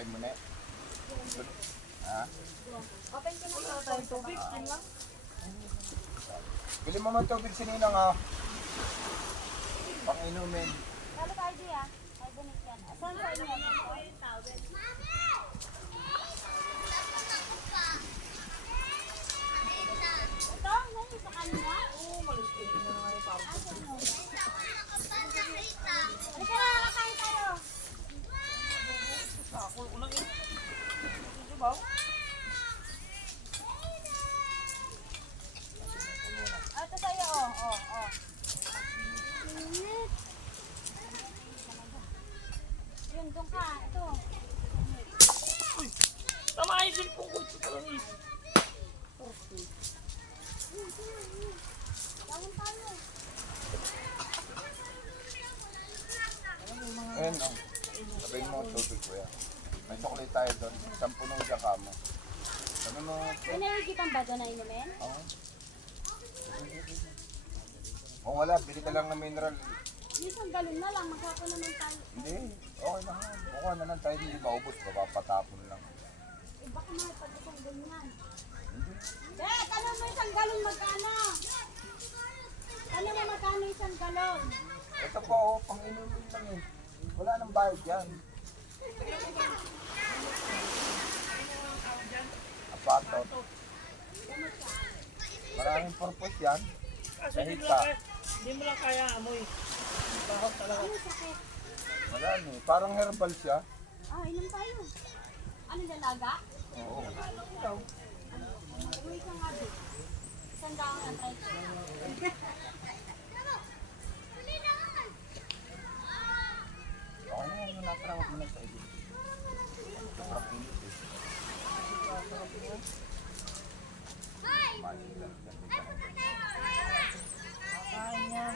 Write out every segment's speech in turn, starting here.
Pipay mo na. Ha? Open ko na tayo tubig. Yan lang. Bili mo man tubig si Ninang ha. Pang-inumin. Lalo tayo di ah. Ay, bunit yan. Saan sa inyo? Ito? Ngayon sa kanina? Oo, malis ko yun na nga yung parang. Halika na, kakain tayo. Ako, unang yun. Susubaw. Ito sa'yo, oh. Yun, doon ka. Ito. Tama yung silpong ko. Ito pala ni. Bangon tayo. Ayan o. Sabihin mo tubig ko yan. May chocolate tayo doon. 10 nung jaka mo. Sabi mo, May naigitan ba doon na inumin? oo. Kung wala, bili ka lang ng mineral. Isang galon na lang, maghapon naman tayo. Hindi, okay lang yan. Mukha na lang tayo hindi maubos. Papatapon lang. Eh, baka mahal pag isang ganyan. Hindi. Tanong mo isang galon magkano? Tanong mo magkano isang galon? Ito po, oh, pang-inumin lang eh. Wala nang bayad yan. Apatot. Maraming purpose yan. Kasi Kahit pa. hindi mo lang kaya amoy. Bakit talaga? Ano sakit? Wala eh. Parang herbal siya. Ah, inom tayo. Ano dalaga? Oo. Uwi ka nga doon. Isang daang ang try ko. Okay na yan. Natarang ako na sa iyo. Sobrang init eh. Masin lang. Kain yan.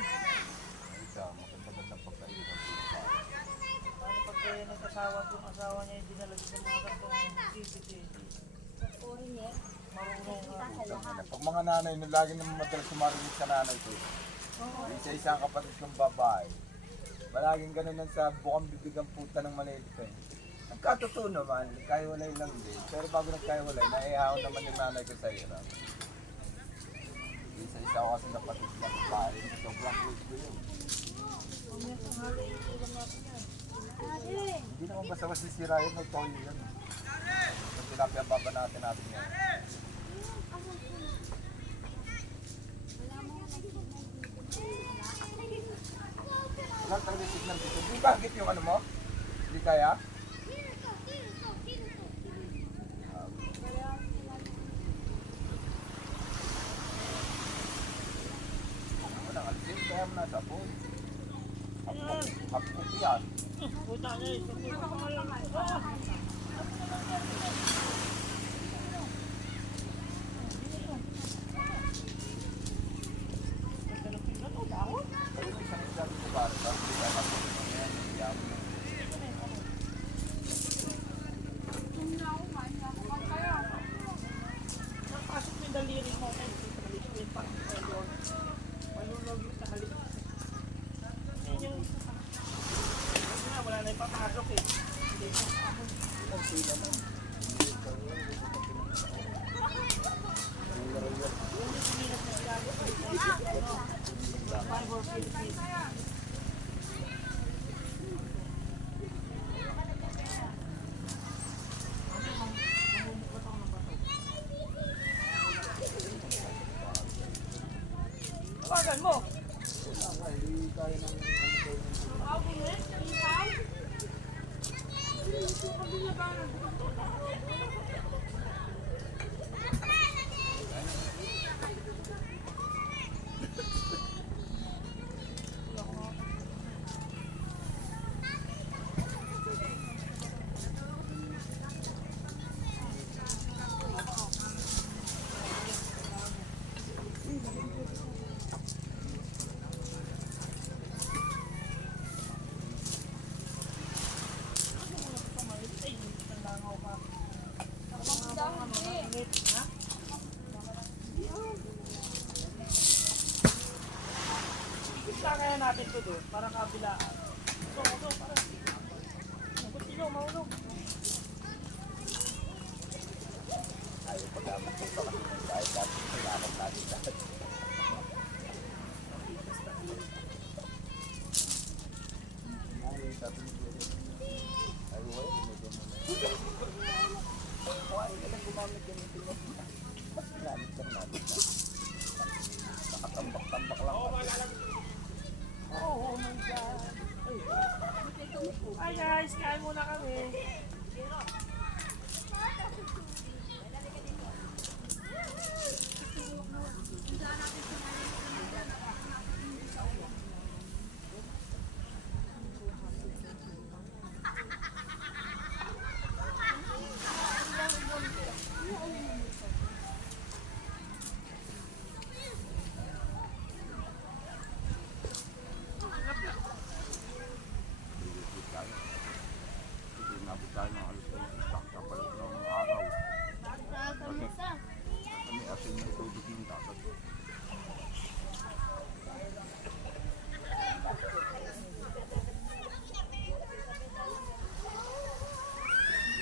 Isa, maganda-ganda pagkairap. Paano pag nagkasawa yung asawa niya yung dinala sa mga kantong tibit eh. Puri niya. Marunong nga. Sa lahat. Pag mga nanay, lagi naman madalas sumarinig sa nanay ko. Isa-isang kapatid kong babae. Palaging ganun lang sa bukang bibig ang puta ng maliit eh. Nagkatotoo naman, nagkahiwalay lang din. Pero bago nagkahiwalay, naihaw naman yung nanay ko sa hirap. Isa-isa ako kasi napatid ng babae. Sobrang close ko yun. Ate, Hindi naman basta-basta sisira yun, may toyo yun. Yung tilapia baba natin yan. Wala talaga signal dito. Hindi bakit yung ano mo? Hindi kaya? Wala, alisin. Kaya mo nasa phone. Hapkop yan. Puta niya eh. Pero yung isang isla dito para sa hindi kaya matuloy yan. Yan. Napasok yung daliri mo. Malulog yung sa halik. Wala na ipapasok eh. Tawagan mo. Kaya natin ito doon, para kabilaan. So, para. Kung sino, maulog. Ayaw pag-aman ko pa kasi ng kahit dati pag-aman natin dati. Ay, sabi ni Kuya. Ay, wala, medyo mo na. Ay, nalang gumamit gamitin mo. Mas ginamit ka natin na. Nakatambak-tambak lang kasi. Oh my God. Hi guys, kain muna kami. Hindi nabot tayo ng alas 11 kapalit ng araw. Kami asin ng tubig ng dapat.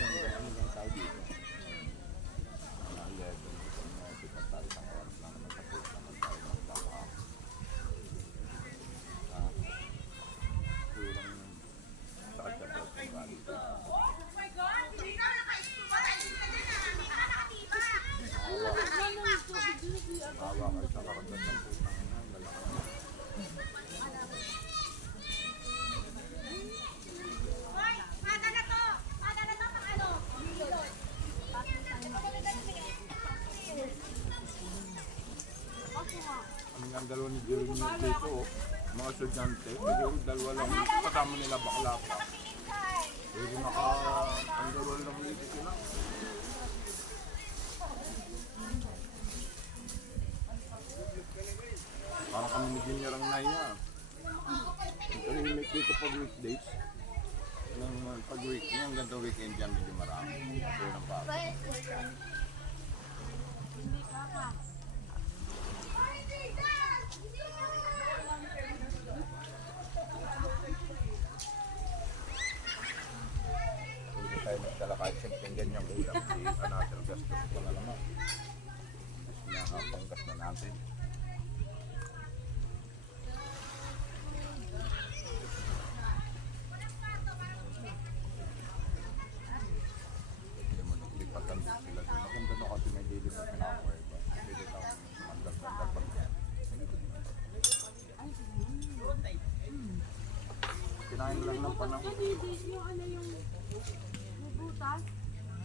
Ano lang tayo dito? Mga 11, kita tayo ng oras lang naman tapos naman tayo ng tama. Kulang sakit-sakit ng bali. Awa kayo sa karagat ng putang ina, lalaki. Kami nga ang dalawa ni Jeremy dito, oh. Mga estudyante, siguro dalawa lang, kasama nila bakla pa. Pero ang dalawa lang dito sila. Parang kami ni Junior ang naya. Tahimik dito pag weekdays. Pag ganda weekend dyan, medyo marami. Ito yung baba. Hindi tayo nagdala kahit simpleng ganyang ulam. Di another gastos pa na naman. Mas nakapanggas na natin. Hindi mo naglipatan din sila doon. Maganda na kasi may lilipat na ako eh. Pwede ka sumandal-sandal pag kinain lang ng panahon. Yung ano yung bubutas?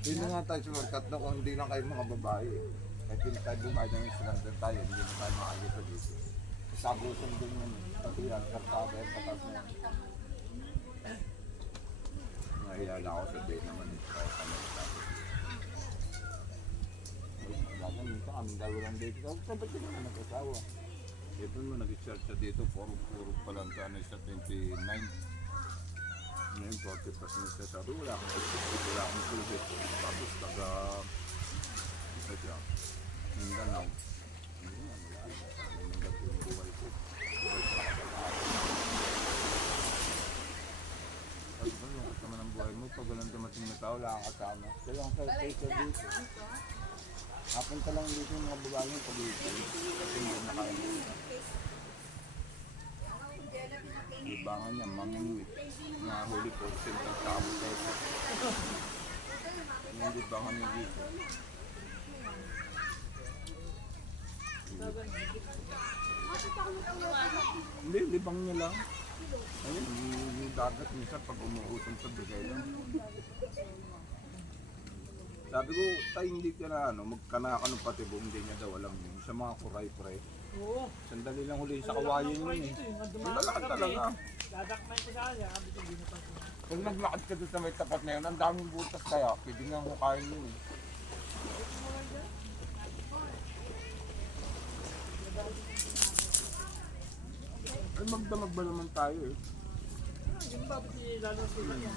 Hindi nga tayo sumarkat na kung hindi lang kayo mga babae eh. Kahit hindi tayo bumayad ng islander tayo, hindi na tayo makagit sa dito. Isagusan din yun eh. Pati yan, kartada yung patas na yan. Nahiyala ako sa day naman eh. Kahit ano sa akin. Lagi minsan kaming dalawa lang dito. Sabi ba't ka naman nag-asawa? Ito mo, nag-search siya dito. Puro pa lang sa ano sa 29. Ngayon, 40 plus na siya. Sabi, wala akong pagkakit, wala akong sulbit. Tapos, taga, ito siya, Mindanao. Hindi nga, wala. Sabi, nanggat yung buhay ko. Buhay sa kapag-aral. Sabi ko, yung kasama ng buhay mo, pag walang dumating na tao, wala kang kasama. Kaya ang kayo dito. Napunta lang dito yung mga babae yung pag-iisip. Kasi hindi na kaya dito. Ibangan niya, mamingwit. Nahuli po, sentang tabo tayo. Hindi bangan niya dito. Hindi, libang niya lang. Ayun, yung dagat minsan pag umuusong sa bigay lang. Sabi ko, tayo hindi ka na magkanaka ng patibong, hindi niya daw alam yun. Sa mga kuray-kuray. Oo. Sandali lang huli sa kawayan yun eh. Malalakad talaga. Dadakmay ko sa kanya, sabi ko, hindi na pa siya. Pag naglakad ka doon sa may tapat na yun, ang daming butas kaya. Pwede nga hukain yun eh. Ay, magdamag ba naman tayo eh. Yung bakit lalo sila niya?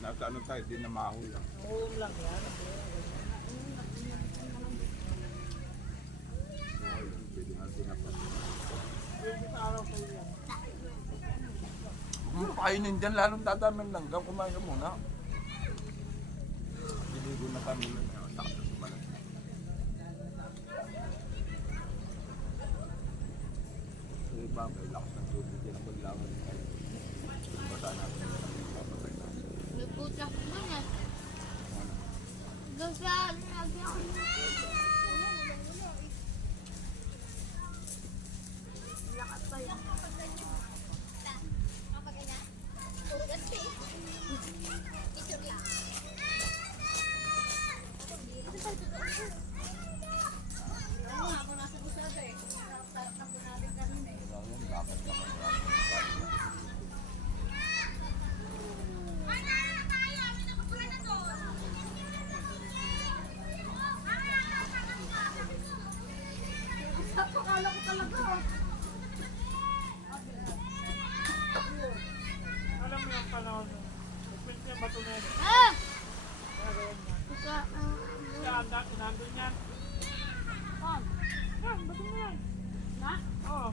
Nasa ano tayo, di na mahul lang. Oo lang yan. Pwede nga tinapas. Yung araw ko yan. Huwag mo kainin dyan, lalong dadamin lang. Gawin kumain ka muna. Diligo na kami lang. Sakto sa balat. Akala ko talaga. Alam mo yung panahon nun. Nagpilit niya bato na yun. Ah! Nagayon niya. Yan, nandun yan. On. Yan, bato na yan. Na? Oo.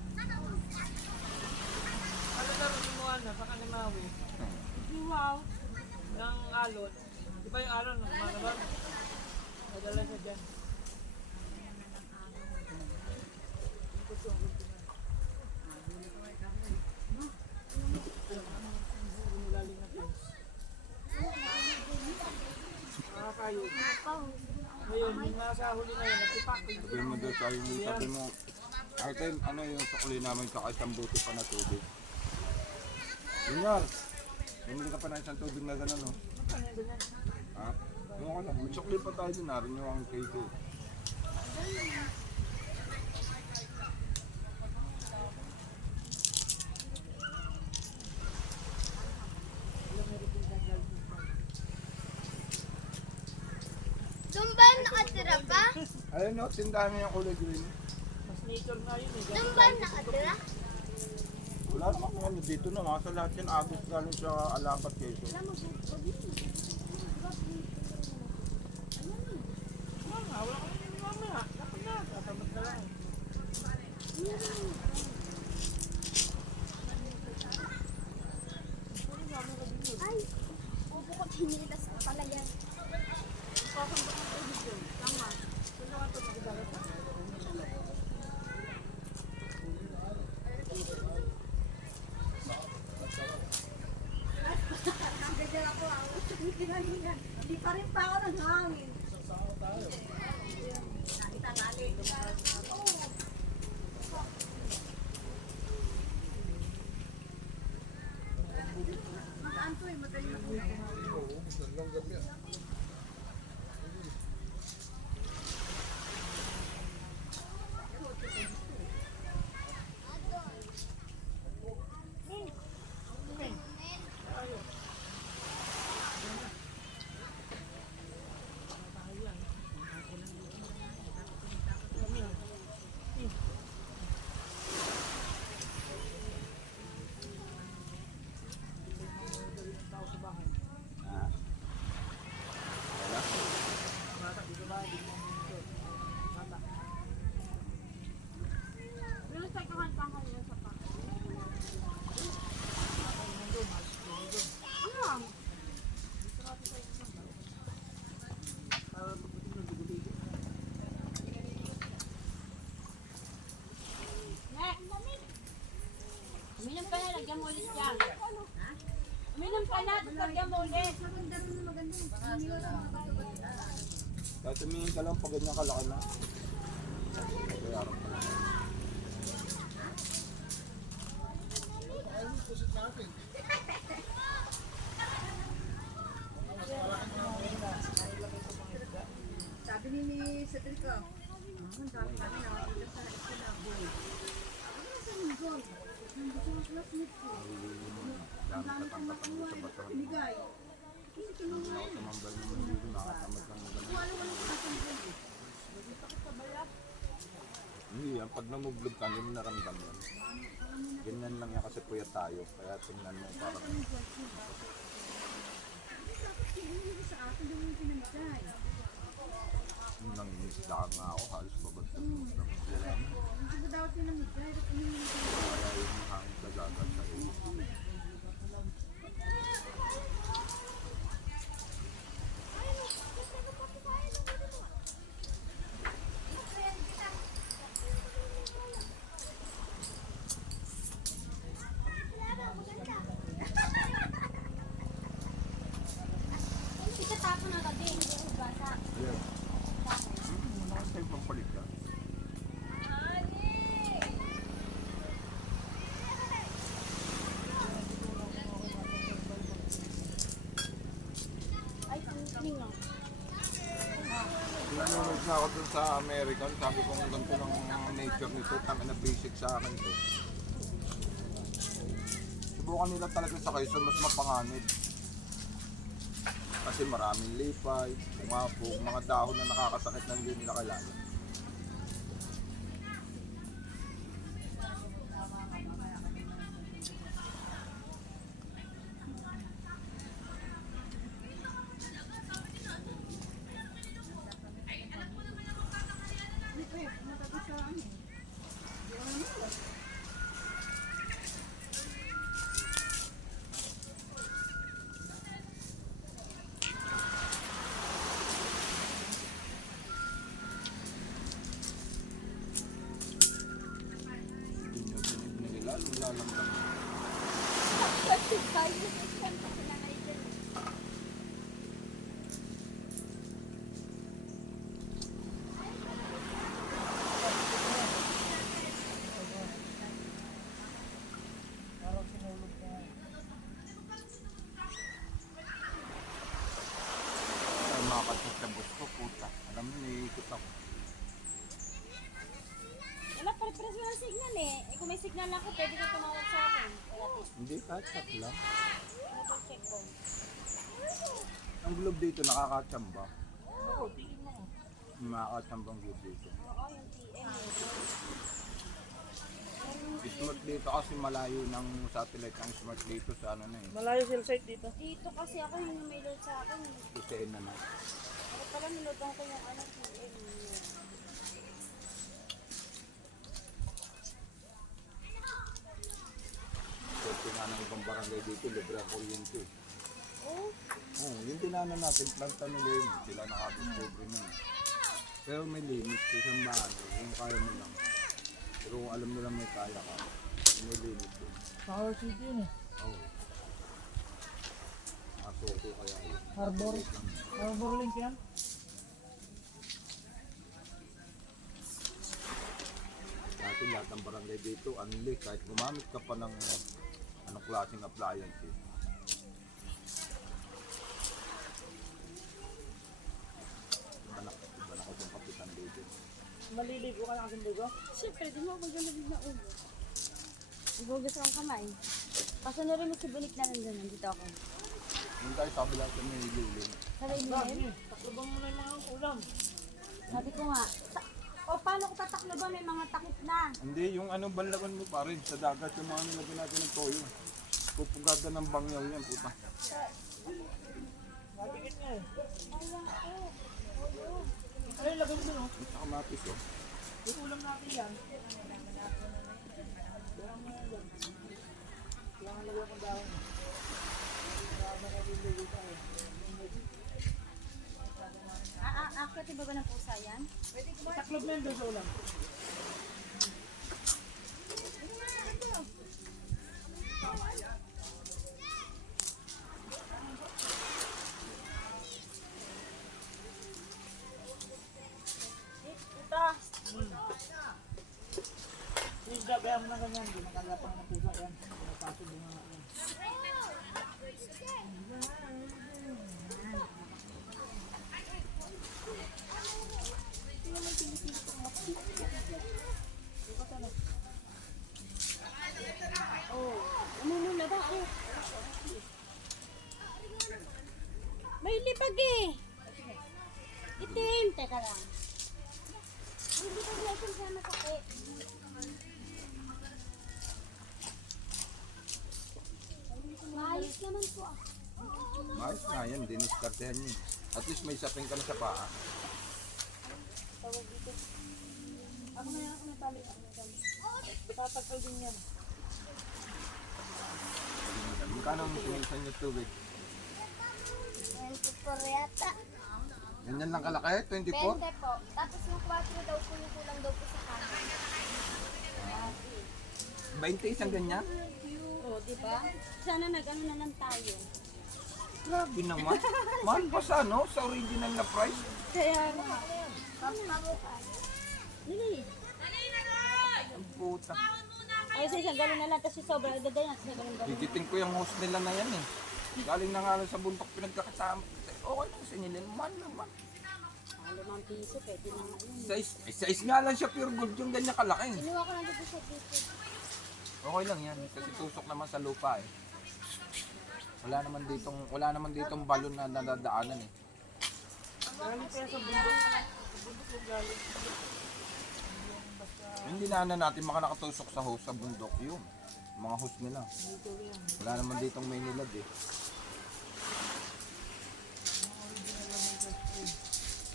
Ano na rin mo na sa Kanimawi? Wow. Ng alon. Di ba yung alon? Manabar? Nadala siya dyan. Kayo. Ngayon, yung nasa huli na yun, natipak. Sabi mo doon tayo mo, sabi mo, ate, ano yung sukli namin sa isang buti pa na tubig. Junior, bumili ka pa na isang tubig na gano'n, no? Ha? Yung ako lang, may sukli pa tayo din, narin yung ang kayto. Doon ba nakatira pa? Ayun, no, tindahan niya yung kulay green. Mas nature nga yun eh. Doon ba nakatira? Wala naman kung ano dito na, mga sa lahat yan, abot galing sa Alabat Quezon. Oo nga, wala kang hindi mamaya. Dapat na, tatamad na lang. Ay, upo ko tinilas ko pala yan. Hindi pa rin pa ako ng hangin. Nakita natin. Magaan to eh, madali na po. Uminom ka na, lagyan mo ulit yan. Uminom ka na, tapos lagyan mo ulit. Kahit tumingin ka lang pag ganyan kalaki na. Bayaran ka lang. Sabi ni Cedrico, ang dami kami nakakita sa eskwela. Ako na sa linggon. Nandito ang classmate ko. Ang dami kong nakuha, hindi pa pinigay. Hindi ka naman. Ako tumambal naman dito, nakatamad lang mo ganun. Wala ka sa linggon. Hindi yan, pag namublog ka, hindi mo naramdam yan. Ganyan lang yan kasi puyat tayo. Kaya tingnan mo parang Dapat hindi sa akin yung pinamigay. nangingisda nga ako, halos babagsak mo ng Hindi ko dapat pinamigay. kaya yung hangin dagagat sa iyo. Ikatapon na gabi, hindi ko basa. Ayun. ako dun sa American, sabi ko ang ganito ng nature nito, tama na basic sa akin to. Subukan nila talaga sa Quezon, mas mapanganib. Kasi maraming lipay, bumabog, mga dahon na nakakasakit na hindi nila kailangan. Hindi nyo binibili nila, nilalamdam. Parang sinulog na. Ay, makakatok sa bus ko, puta. Alam mo, naiikot ako. Wala, pare-pares mo ng signal eh. Eh, kung may signal ako, pwede ka tumawag sa akin. Wala, Hindi, kahit cut lang. double check ko. Ang globe dito, nakakatsamba. Oo, tingin mo. Nakakatsambang globe dito. Oo, yung TM eh. Smart dito kasi malayo ng satellite ang smart dito sa ano na eh. Malayo cell site dito. Dito kasi ako yung may load sa akin. Kusain na na. Ako pala niloadan ko yung ano, TM. Swerte nga ng ibang barangay dito, libre ang kuryente. Oh, Oo, yung tinanan natin, planta nila yun. Sila nakadiscover nun. Pero may limit sa isang bahay, kung kaya mo lang. Pero kung alam nila may kaya ka, may limit yun. Power City yun eh. Oo. Asoko kaya yun. Harbor Link yan. Dati lahat ng barangay dito, unli, kahit gumamit ka pa ng anong klaseng appliances. Iba na ko itong kapitan dito. Maliligo ka na kasing ligo. siyempre, di mo ako magalamig na ulo. Ibugas ang kamay. Pasunurin mo si Bunik na nandun. Nandito ako. Yung tayo sabi lahat yung may lilim. Sabi mo Sabi, yun? taklobang mo na yung mga ulam. Sabi ko nga, o paano ko tataklo ba? May mga takip na. Hindi, yung ano banlagan mo pa rin sa dagat, yung mga nilagyan natin ng toyo. Pupugada ng bangyaw yan, puta. Matikit nga eh. Ayan ko. Ay, lagay mo dun oh. Yung sa kamatis, oh. Yung ulam natin yan. Kailangan mo yan dyan. Kailangan lagyan akong dahon. Kailangan naliligo tayo. Akit ba ng pusa yan? Taklob na yun doon sa ulam. Ito. Please, gabayan mo na ganyan. Hindi makalapang ng pusa yan. Napasok din mga yan. Oh, namumula ba? Oh. May lipag eh. Itim. Teka lang. May lipag na itim sa masakit. Maayos naman po ah. Maayos nga yan, diniskartehan yun. At least may sapin ka na sa paa. Tawag dito. Ako na yan, ako na tali. Tatagkal din yan. Magkano ang pinisan yung tubig? 24 yata. Ganyan lang kalaki, 24? 20 po. Tapos yung 4 daw po yung kulang daw po sa kanan. 20 isang ganyan? Oo, di ba? Sana nag-ano na lang tayo. Grabe naman. Mahal pa sa ano, sa original na price. Kaya nga. Papabukas. Dali. Ang puta. Ay, sa isang galon na lang. Tapos yung sobrang dada yan. Sa galon. Gigiting ko yung host nila na yan eh. Galing na nga lang sa bundok pinagkakasama. Okay lang sa nila, mahal naman. piso, pwede na nga yun. Size nga lang siya pure gold yung ganyan kalaki. Kinuha ko lang dito sa dito. Okay lang yan kasi tusok naman sa lupa eh. Wala naman ditong balon na nadadaanan eh. Galing kaya sa bundok. Sa bundok yung galing. Hindi na natin makakatusok sa hose sa bundok yun. Mga hose nila. Dito yan. Wala naman ditong may nilad eh.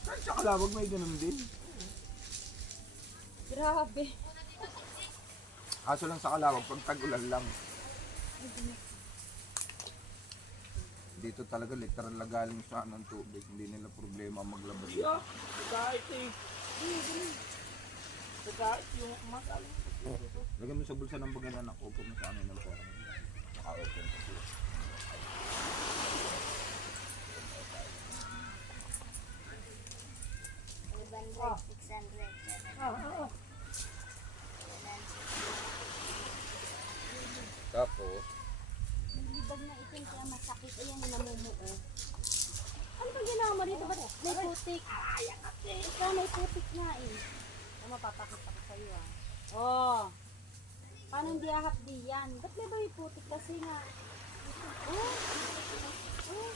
Kahit sa Kalawag may ganun din. Grabe. Kaso lang sa Kalawag, pag tag-ulan lang. Dito talaga literal na galing sa ng tubig. Hindi nila problema maglabas. Yeah, kahit eh. Kahit yung masal. Lagyan mo sa bulsa ng bagan anak, upo mo sa ano ng pera. Naka-open kasi. Tapos, Naglibag na itim kaya masakit. Ayan yung namumuo. Ano bang ginawa mo dito? Ba't may putik? Ikaw may putik nga eh. Ano, mapapakita ko sa'yo ah. Oh. Paano hindi ahapdi yan? Ba't may putik kasi nga? Oh. Oh.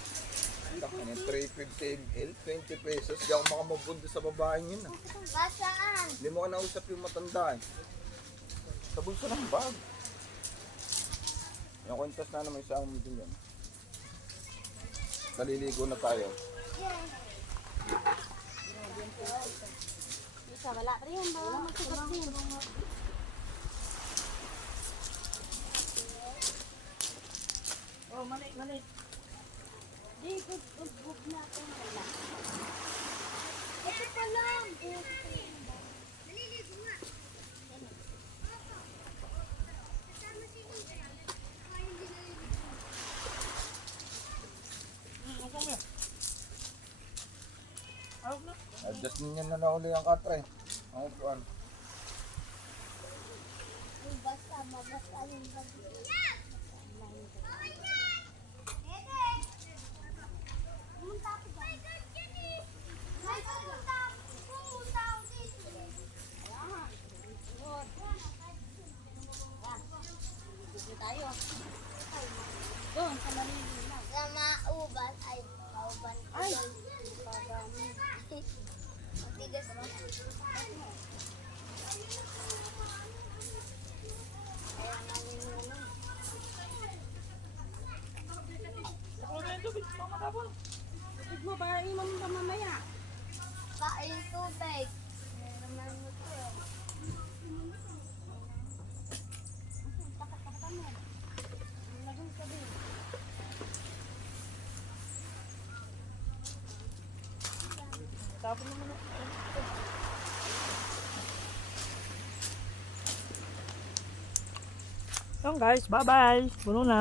laki ng 350 ml, 20 pesos. Di ako makamabundo sa babaeng yun ah. Basaan? Hindi mo ka nausap yung matanda eh. Sa bulsa ng bag. Yung kwintas na naman sa amin din yan. Kaliligo na tayo. Isa, wala pa rin. Baka magsugat din. Oh, mali, mali. Di, good natin. Wala. Ito pa lang. Naliligo nga. Huwag mo yan. Awag na. Adjust ninyo na nauli ang katre. Ang upuan. Basta, mabasa yung bago. Pumunta ako ba? May pumunta ako dito. Ayan. Good. Yan. Dito tayo. Doon, sa Marino. Sa mauban ay mauban ko Ay! yun. Pagami. Matigas na. Kaya namin yun. Ako na yung tubig. Mamatapon. Tubig mo, para imam ka mamaya. Kain tubig. Meron mo to. Takat-takatan mo. Naging sabi. Tapon naman ako. Yan guys, bye-bye. Puno na.